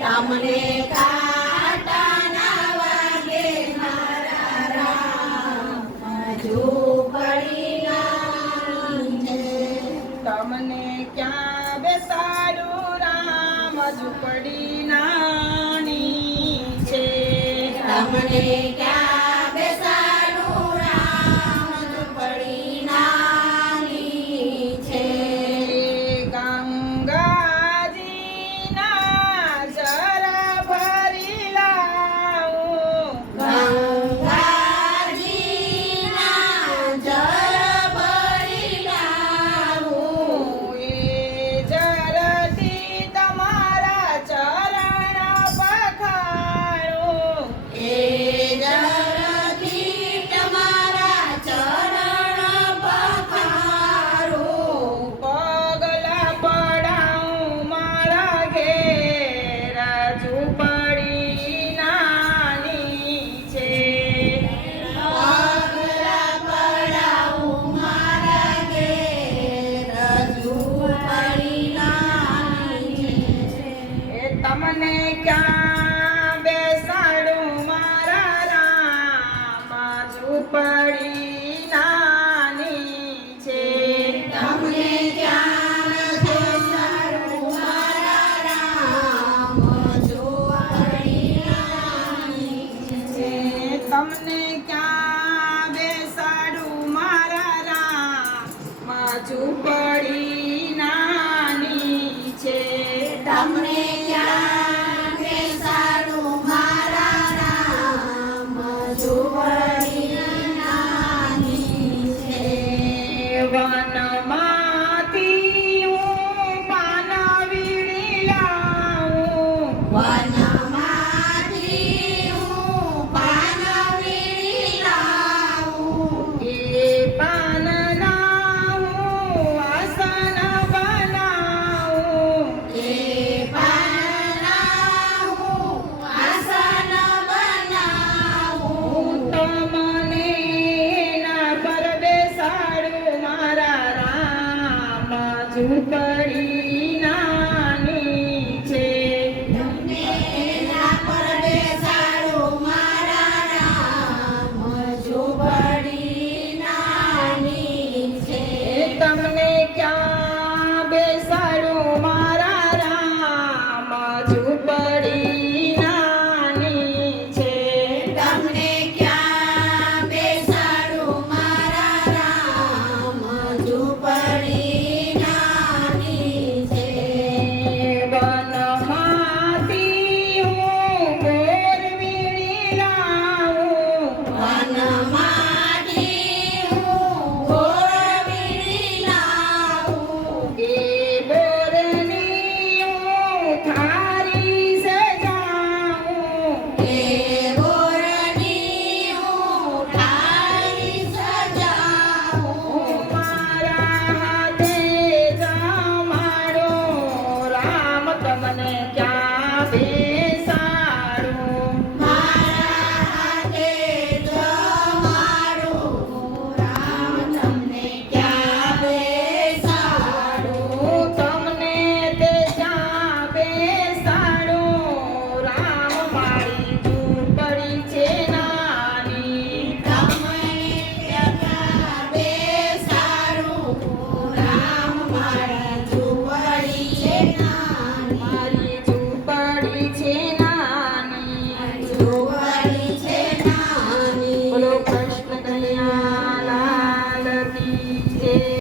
તમને કાટા ના વાગે તમને ક્યાં બેસાડું રામ હજુ પડી નાની છે તમને તમને ક્યાં બેસાડું મારા રામ ઝૂંપડી નાની છે? તમને ક્યાં બેસાડું મારા રામ છે? તમને ક્યાં બેસાડું મારા રામ ઝૂંપડી નાની છે? તમને super easy. 以前。